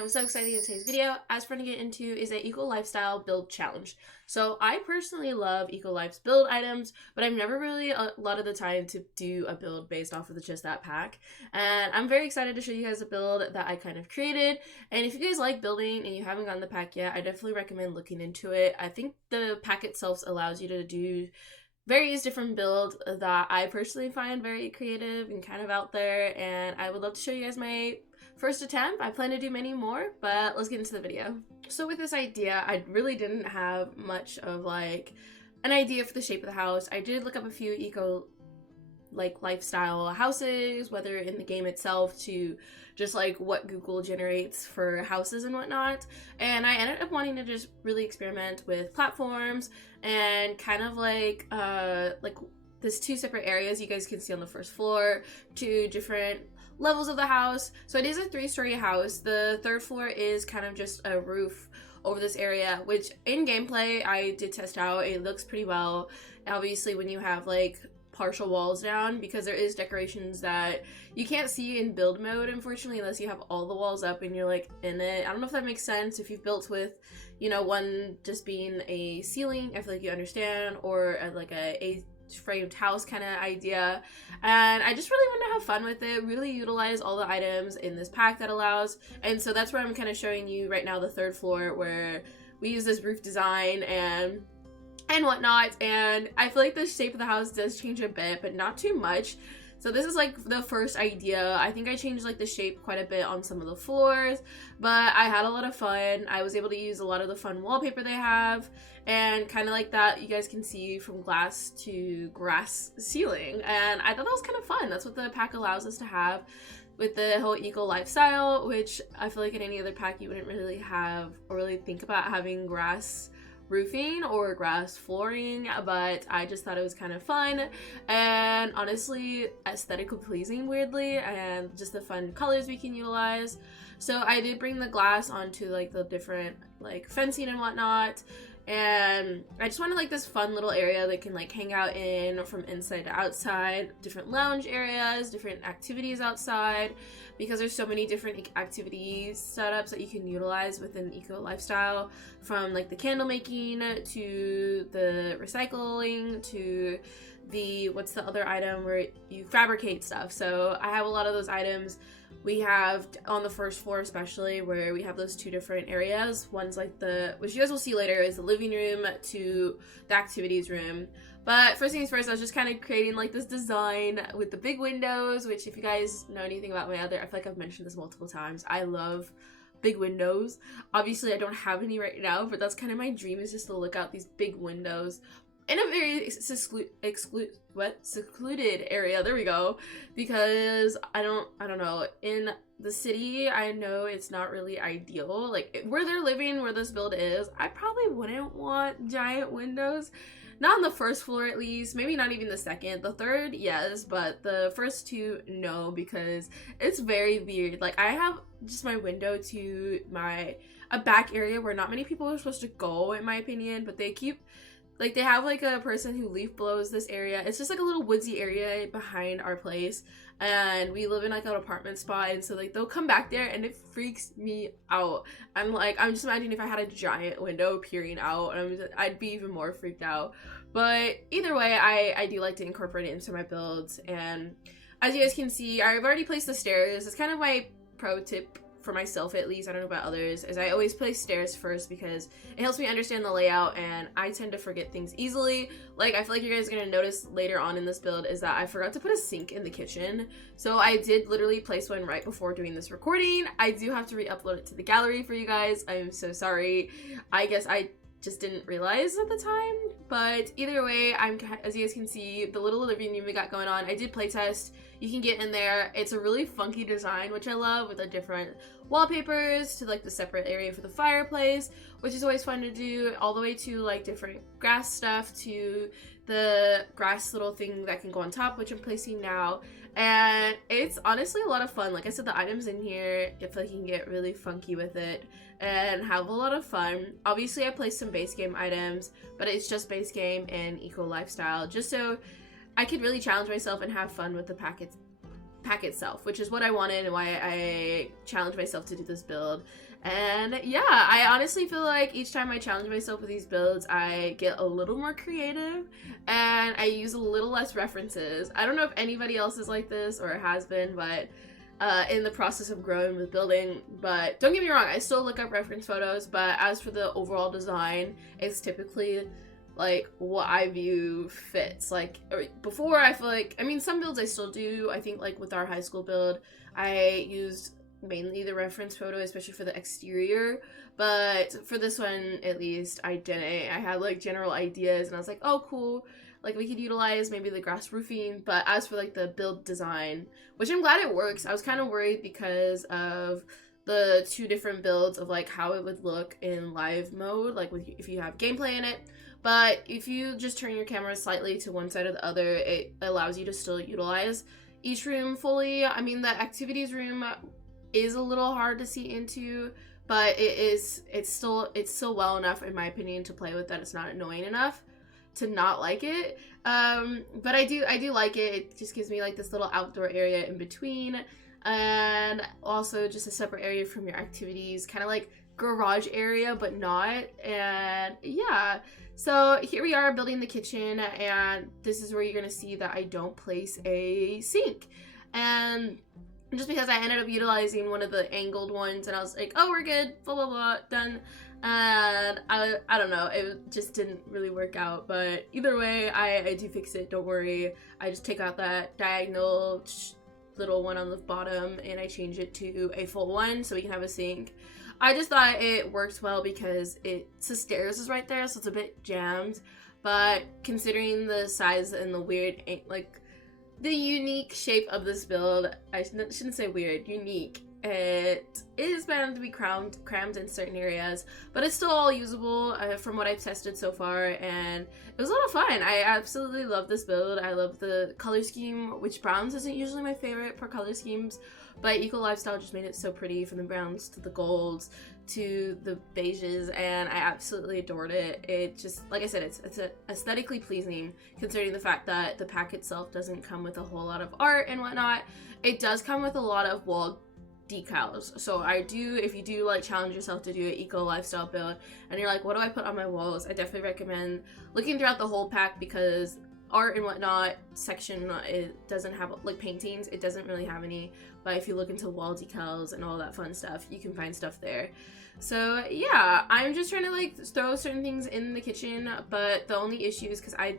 I'm so excited in today's video. As we're going to get into is a Eco Lifestyle build challenge. So I personally love Eco Life's build items, but I've never really a lot of the time to do a build based off of just that pack. And I'm very excited to show you guys a build that I kind of created. And if you guys like building and you haven't gotten the pack yet, I definitely recommend looking into it. I think the pack itself allows you to do various different builds that I personally find very creative and kind of out there, and I would love to show you guys my first attempt. I plan to do many more, but let's get into the video. So with this idea, I really didn't have much of like an idea for the shape of the house. I did look up a few eco lifestyle houses, whether in the game itself to just like what Google generates for houses and whatnot, and I ended up wanting to just really experiment with platforms and kind of like there's two separate areas you guys can see on the first floor, two different levels of the house. So it is a 3-story house. The third floor is kind of just a roof over this area, which in gameplay I did test out. It looks pretty well. Obviously when you have like partial walls down, because there is decorations that you can't see in build mode, unfortunately, unless you have all the walls up and you're like in it. I don't know if that makes sense. If you've built with, you know, one just being a ceiling, I feel like you understand, or like a framed house kind of idea. And I just really want to have fun with it, really utilize all the items in this pack that allows. And so that's where I'm kind of showing you right now the third floor, where we use this roof design and whatnot, and I feel like the shape of the house does change a bit, but not too much. So this is like the first idea. I think I changed like the shape quite a bit on some of the floors, but I had a lot of fun. I was able to use a lot of the fun wallpaper they have, and kind of like that you guys can see from glass to grass ceiling, and I thought that was kind of fun. That's what the pack allows us to have with the whole eco lifestyle, which I feel like in any other pack you wouldn't really have or really think about having grass roofing or grass flooring, but I just thought it was kind of fun and honestly aesthetically pleasing, weirdly, and just the fun colors we can utilize. So I did bring the glass onto like the different like fencing and whatnot, and I just wanted like this fun little area they can like hang out in from inside to outside, different lounge areas, different activities outside, because there's so many different activities setups that you can utilize within Eco Lifestyle, from like the candle making to the recycling to the what's the other item where you fabricate stuff. So I have a lot of those items. We have on the first floor especially, where we have those two different areas. One's like which you guys will see later, is the living room to the activities room. But first things first, I was just kind of creating like this design with the big windows, which if you guys know anything about my I feel like I've mentioned this multiple times. I love big windows. Obviously I don't have any right now, but that's kind of my dream, is just to look out these big windows in a very secluded area. There we go. Because I don't know, in the city I know it's not really ideal. Like where they're living, where this build is, I probably wouldn't want giant windows. Not on the first floor at least, maybe not even the second. The third, yes, but the first two, no, because it's very weird. Like I have just my window to a back area where not many people are supposed to go, in my opinion, but they keep like, they have like a person who leaf blows this area. It's just like a little woodsy area behind our place, and we live in like an apartment spot, and so like they'll come back there and it freaks me out. I'm just imagining if I had a giant window peering out, and I'd be even more freaked out. But either way, I do like to incorporate it into my builds, and as you guys can see, I've already placed the stairs. It's kind of my pro tip for myself, at least, I don't know about others, is I always place stairs first because it helps me understand the layout, and I tend to forget things easily. Like I feel like you guys are gonna notice later on in this build is that I forgot to put a sink in the kitchen, so I did literally place one right before doing this recording. I do have to re-upload it to the gallery for you guys. I'm so sorry. I guess I just didn't realize at the time, but either way, as you guys can see, the little living room we got going on, I did playtest. You can get in there. It's a really funky design, which I love, with the different wallpapers to like the separate area for the fireplace, which is always fun to do, all the way to like different grass stuff to the grass little thing that can go on top, which I'm placing now. And it's honestly a lot of fun. Like I said, the items in here, I feel like you can get really funky with it and have a lot of fun. Obviously I placed some base game items, but it's just base game and Eco Lifestyle, just so I could really challenge myself and have fun with the packets pack itself, which is what I wanted and why I challenged myself to do this build. And yeah, I honestly feel like each time I challenge myself with these builds, I get a little more creative and I use a little less references. I don't know if anybody else is like this or has been, but in the process of growing with building. But don't get me wrong, I still look up reference photos, but as for the overall design, it's typically like what I view fits. Like before, I feel like, I mean, some builds I still do. I think like with our high school build, I used mainly the reference photo, especially for the exterior, but for this one at least I didn't. I had like general ideas and I was like, oh cool, like we could utilize maybe the grass roofing. But as for like the build design, which I'm glad it works, I was kind of worried because of the two different builds of like how it would look in live mode, like with, if you have gameplay in it. But if you just turn your camera slightly to one side or the other, it allows you to still utilize each room fully. I mean, the activities room is a little hard to see into, but it's still well enough in my opinion to play with, that it's not annoying enough to not like it. But I do like it. It just gives me like this little outdoor area in between, and also just a separate area from your activities, kind of like garage area but not. And yeah, so here we are building the kitchen, and this is where you're gonna see that I don't place a sink. And just because I ended up utilizing one of the angled ones and I was like, oh, we're good, blah, blah, blah, done. And I don't know, it just didn't really work out. But either way, I do fix it, don't worry. I just take out that diagonal little one on the bottom and I change it to a full one so we can have a sink. I just thought it works well because the stairs is right there, so it's a bit jammed. But considering the size and the weird, like, the unique shape of this build, I shouldn't say weird, unique. It is bound to be crammed in certain areas, but it's still all usable from what I've tested so far, and it was a lot of fun. I absolutely love this build. I love the color scheme, which browns isn't usually my favorite for color schemes, but Eco Lifestyle just made it so pretty, from the browns to the golds to the beiges, and I absolutely adored it. It just, like I said, it's aesthetically pleasing, considering the fact that the pack itself doesn't come with a whole lot of art and whatnot. It does come with a lot of wall decals. So if you do like challenge yourself to do an Eco Lifestyle build and you're like, what do I put on my walls, I definitely recommend looking throughout the whole pack, because art and whatnot section, it doesn't have like paintings, it doesn't really have any, but if you look into wall decals and all that fun stuff, you can find stuff there. So yeah, I'm just trying to like throw certain things in the kitchen, but the only issue is because I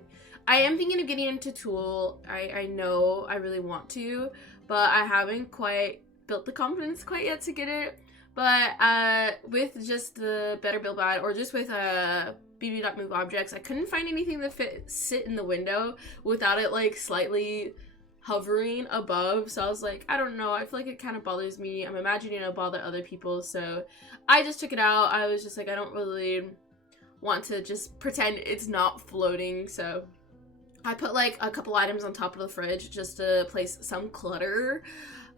am thinking of getting into Tool. I know I really want to, but I haven't quite built the confidence quite yet to get it. But with just the Better Build Bot, or just with BB.move objects, I couldn't find anything that sit in the window without it like slightly hovering above. So I was like, I don't know, I feel like it kind of bothers me. I'm imagining it'll bother other people, so I just took it out. I was just like, I don't really want to just pretend it's not floating, so I put like a couple items on top of the fridge just to place some clutter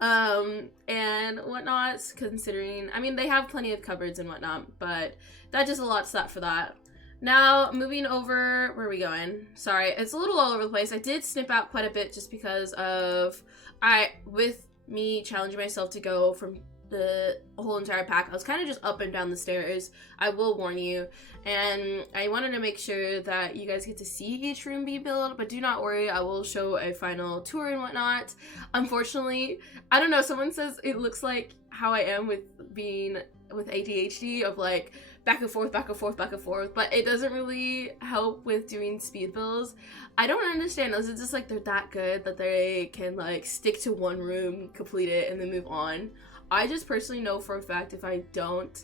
and whatnot, considering, I mean, they have plenty of cupboards and whatnot, but that just a lot set for that. Now, moving over, where are we going? Sorry, it's a little all over the place. I did snip out quite a bit just because of, with me challenging myself to go from the whole entire pack, I was kind of just up and down the stairs, I will warn you, and I wanted to make sure that you guys get to see each room be built, but do not worry, I will show a final tour and whatnot. Unfortunately, I don't know, someone says it looks like how I am with ADHD, of like back and forth, back and forth, back and forth, but it doesn't really help with doing speed builds. I don't understand those. It's just like they're that good that they can like stick to one room, complete it, and then move on. I just personally know for a fact if I don't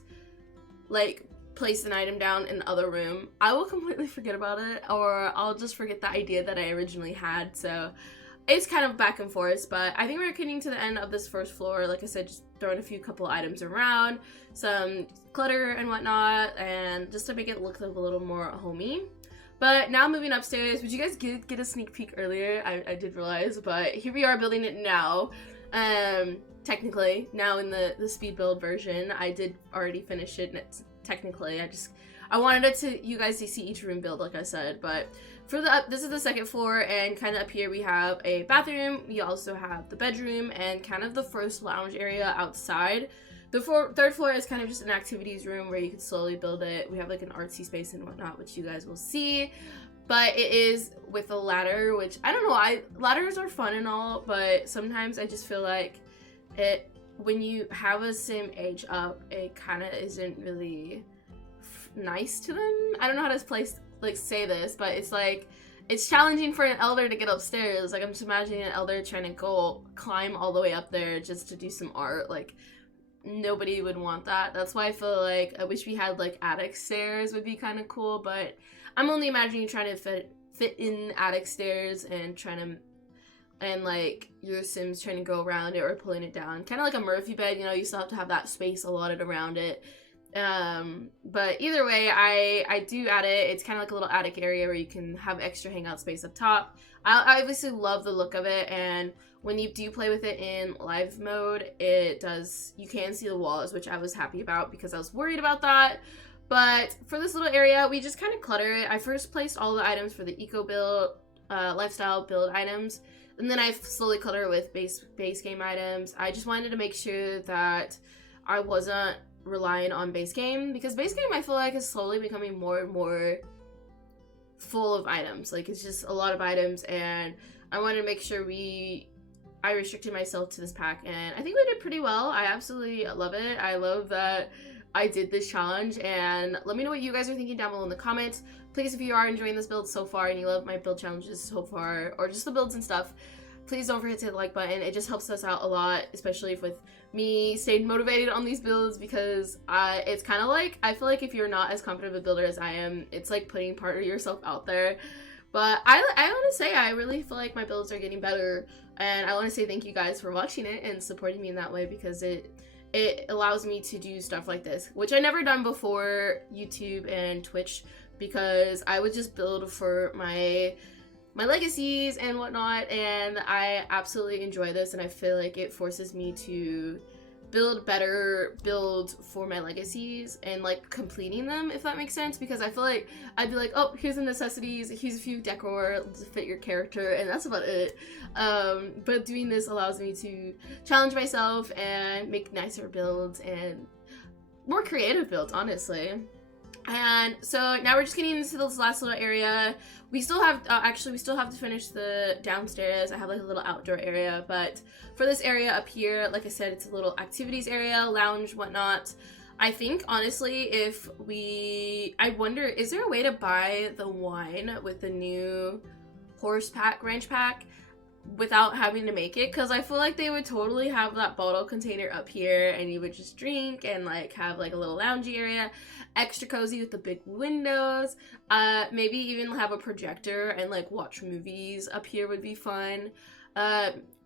like place an item down in the other room, I will completely forget about it, or I'll just forget the idea that I originally had. So it's kind of back and forth, but I think we're getting to the end of this first floor. Like I said, just throwing a few couple items around, some clutter and whatnot, and just to make it look a little more homey. But now moving upstairs, would you guys get a sneak peek earlier? I did realize, but here we are building it now. Technically, now in the speed build version, I did already finish it, and it's technically, I wanted it to you guys to see each room build, like I said. But for the this is the second floor, and kind of up here we have a bathroom. We also have the bedroom and kind of the first lounge area outside. The third floor is kind of just an activities room where you can slowly build it. We have like an artsy space and whatnot, which you guys will see. But it is with a ladder, which I don't know. Ladders are fun and all, but sometimes I just feel like when you have a sim age up, it kind of isn't really nice to them. I don't know how to say this, but it's like it's challenging for an elder to get upstairs. Like I'm just imagining an elder trying to go climb all the way up there just to do some art. Like nobody would want that. That's why I feel like I wish we had like attic stairs would be kind of cool, but I'm only imagining trying to fit in attic stairs and like your Sims trying to go around it or pulling it down. Kind of like a Murphy bed, you know, you still have to have that space allotted around it. But either way, I do add it. It's kind of like a little attic area where you can have extra hangout space up top. I obviously love the look of it, and when you do play with it in live mode, you can see the walls, which I was happy about because I was worried about that. But for this little area, we just kind of clutter it. I first placed all the items for the eco build, lifestyle build items, and then I slowly clutter it with base game items. I just wanted to make sure that I wasn't relying on base game, because base game I feel like is slowly becoming more and more full of items. Like it's just a lot of items, and I wanted to make sure I restricted myself to this pack, and I think we did pretty well. I absolutely love it. I love that I did this challenge, and let me know what you guys are thinking down below in the comments. Please, if you are enjoying this build so far and you love my build challenges so far, or just the builds and stuff, please don't forget to hit the like button. It just helps us out a lot, especially with me staying motivated on these builds, because it's kind of like, I feel like if you're not as confident of a builder as I am, it's like putting part of yourself out there. But I want to say I really feel like my builds are getting better, and I want to say thank you guys for watching it and supporting me in that way, because it allows me to do stuff like this, which I never done before YouTube and Twitch, because I would just build for my legacies and whatnot, and I absolutely enjoy this, and I feel like it forces me to build better builds for my legacies and like completing them, if that makes sense, because I feel like I'd be like, oh, here's the necessities, here's a few decor to fit your character, and that's about it. But doing this allows me to challenge myself and make nicer builds and more creative builds, honestly. And so now we're just getting into this last little area. We still have, we still have to finish the downstairs. I have like a little outdoor area, but for this area up here, like I said, it's a little activities area, lounge, whatnot. I think, honestly, I wonder, is there a way to buy the wine with the new ranch pack without having to make it? Because I feel like they would totally have that bottle container up here, and you would just drink and like have like a little loungy area, extra cozy with the big windows. Maybe even have a projector and like watch movies up here would be fun.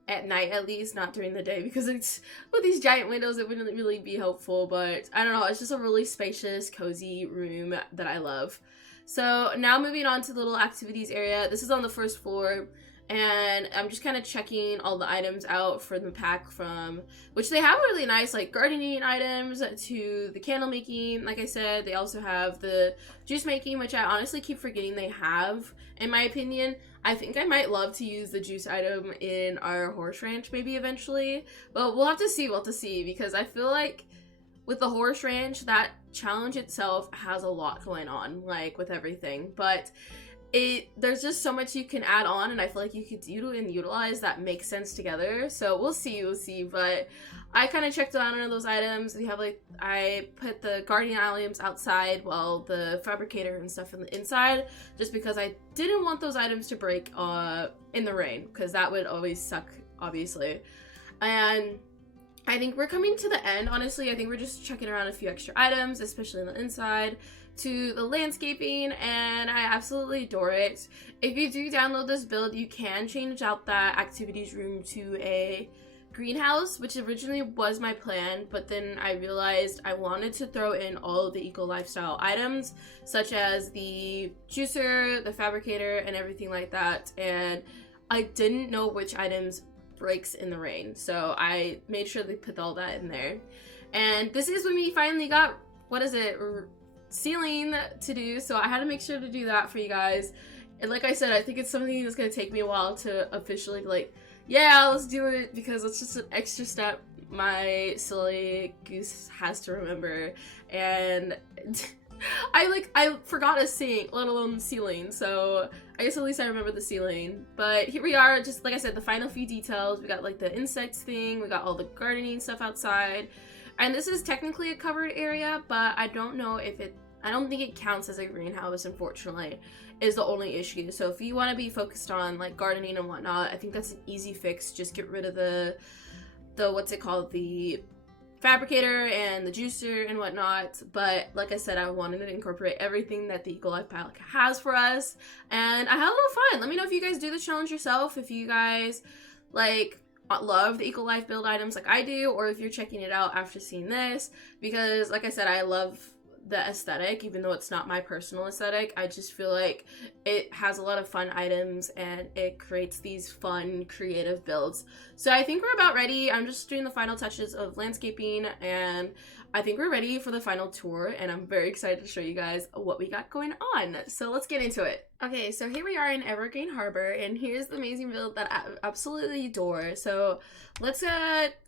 At night, at least, not during the day, because it's with these giant windows it wouldn't really be helpful. But I don't know, it's just a really spacious, cozy room that I love. So now moving on to the little activities area. This is on the first floor, and I'm just kind of checking all the items out for the pack, from which they have really nice like gardening items to the candle making. Like I said, they also have the juice making, which I honestly keep forgetting they have, in my opinion. I think I might love to use the juice item in our horse ranch maybe eventually, but we'll have to see, because I feel like with the horse ranch, that challenge itself has a lot going on, like with everything, but there's just so much you can add on, and I feel like you could do and utilize that makes sense together. So we'll see, but I kind of checked out on those items. We have like, I put the guardian items outside while the fabricator and stuff in the inside, just because I didn't want those items to break in the rain, because that would always suck, obviously. And I think we're coming to the end, honestly. I think we're just checking around a few extra items, especially on the inside, to the landscaping, and I absolutely adore it. If you do download this build, you can change out that activities room to a greenhouse, which originally was my plan, but then I realized I wanted to throw in all of the eco lifestyle items, such as the juicer, the fabricator, and everything like that, and I didn't know which items breaks in the rain, so I made sure they put all that in there. And this is when we finally got, what is it, ceiling to do, so I had to make sure to do that for you guys. And like I said, I think it's something that's gonna take me a while to officially be like, yeah, let's do it, because it's just an extra step my silly goose has to remember. And I forgot a sink, let alone the ceiling, so I guess at least I remember the ceiling. But here we are, just like I said, the final few details. We got like the insects thing, we got all the gardening stuff outside, and this is technically a covered area, but I don't know if I don't think it counts as a greenhouse, unfortunately, is the only issue. So if you want to be focused on like gardening and whatnot, I think that's an easy fix. Just get rid of the what's it called, the fabricator and the juicer and whatnot. But like I said, I wanted to incorporate everything that the Ecolife pack has for us, and I had a little fun. Let me know if you guys do this challenge yourself, if you guys like love the Ecolife build items like I do, or if you're checking it out after seeing this, because like I said, I love the aesthetic, even though it's not my personal aesthetic. I just feel like it has a lot of fun items and it creates these fun creative builds. So I think we're about ready. I'm just doing the final touches of landscaping, and I think we're ready for the final tour, and I'm very excited to show you guys what we got going on. So let's get into it. Okay, so here we are in Evergreen Harbor, and here's the amazing build that I absolutely adore. So let's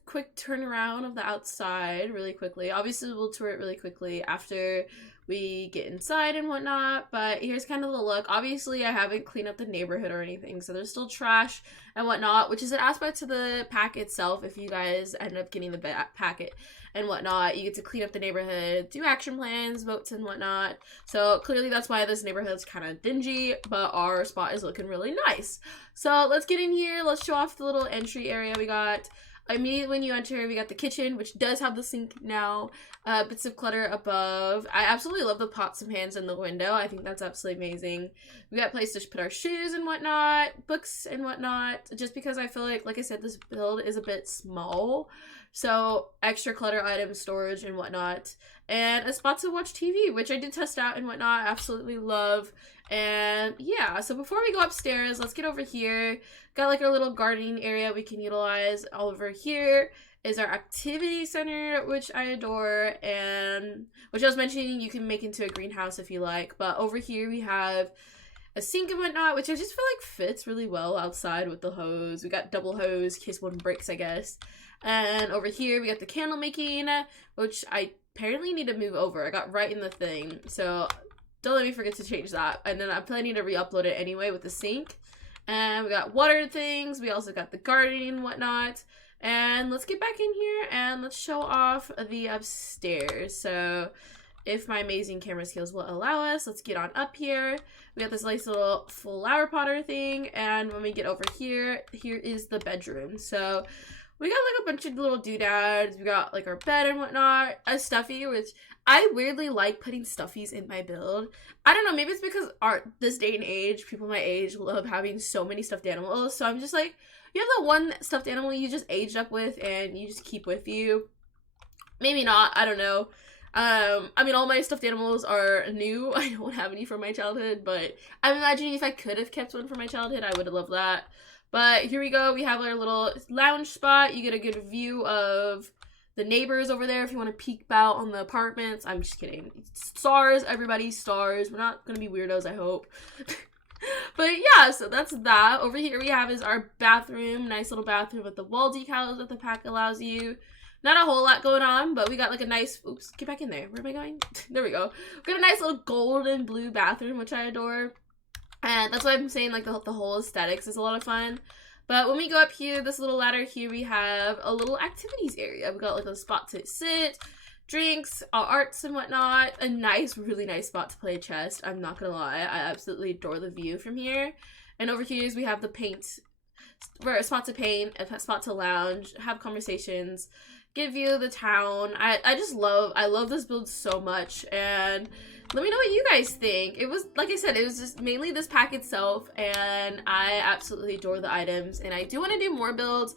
quick turnaround of the outside really quickly. Obviously we'll tour it really quickly after we get inside and whatnot, but here's kind of the look. Obviously I haven't cleaned up the neighborhood or anything, so there's still trash and whatnot, which is an aspect to the pack itself. If you guys end up getting the packet and whatnot, you get to clean up the neighborhood, do action plans, votes and whatnot. So clearly that's why this neighborhood's kind of dingy, but our spot is looking really nice. So let's get in here, let's show off the little entry area we got. Immediately when you enter, we got the kitchen, which does have the sink now, bits of clutter above. I absolutely love the pots and pans in the window. I think that's absolutely amazing. We got a place to put our shoes and whatnot, books and whatnot, just because I feel like I said, this build is a bit small. So extra clutter items, storage and whatnot, and a spot to watch TV, which I did test out and whatnot. Absolutely love. And yeah, so before we go upstairs, let's get over here. Got like our little gardening area we can utilize. All over here is our activity center, which I adore, and which I was mentioning you can make into a greenhouse if you like. But over here we have a sink and whatnot, which I just feel like fits really well outside with the hose. We got double hose in case one breaks, I guess. And over here we got the candle making, which I apparently need to move over. I got right in the thing, so don't let me forget to change that. And then I'm planning to re-upload it anyway with the sink. And we got water things. We also got the gardening and whatnot. And let's get back in here and let's show off the upstairs. So if my amazing camera skills will allow us, let's get on up here. We got this nice little flower potter thing. And when we get over here, here is the bedroom. So we got like a bunch of little doodads. We got like our bed and whatnot. A stuffy, which I weirdly like putting stuffies in my build. I don't know, maybe it's because this day and age, people my age love having so many stuffed animals. So I'm just like, you have the one stuffed animal you just aged up with and you just keep with you. Maybe not, I don't know. I mean, all my stuffed animals are new. I don't have any from my childhood, but I'm imagining if I could have kept one from my childhood, I would have loved that. But here we go. We have our little lounge spot. You get a good view of the neighbors over there if you want to peek out on the apartments. I'm just kidding. Stars, everybody, stars. We're not going to be weirdos, I hope. But yeah, so that's that. Over here we have is our bathroom. Nice little bathroom with the wall decals that the pack allows you. Not a whole lot going on, but we got like a nice, oops, get back in there. Where am I going? There we go. We got a nice little golden blue bathroom, which I adore. And that's why I'm saying like the whole aesthetics is a lot of fun. But when we go up here, this little ladder here, we have a little activities area. We got like a spot to sit, drinks, arts and whatnot. A nice, really nice spot to play chess. I'm not gonna lie, I absolutely adore the view from here. And over here is we have the paint, a spot to paint, a spot to lounge, have conversations, give you the town. I love this build so much, and let me know what you guys think. It was, like I said, it was just mainly this pack itself, and I absolutely adore the items, and I do want to do more builds.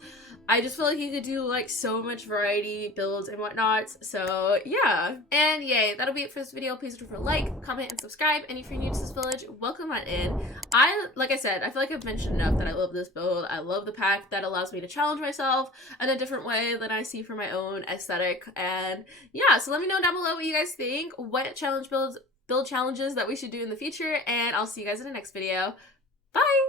I just feel like he could do like so much variety builds and whatnot. So yeah. And yay, that'll be it for this video. Please don't forget to like, comment, and subscribe. And if you're new to this village, welcome on in. Like I said, I feel like I've mentioned enough that I love this build. I love the pack that allows me to challenge myself in a different way than I see for my own aesthetic. And yeah, so let me know down below what you guys think, what build challenges that we should do in the future, and I'll see you guys in the next video. Bye!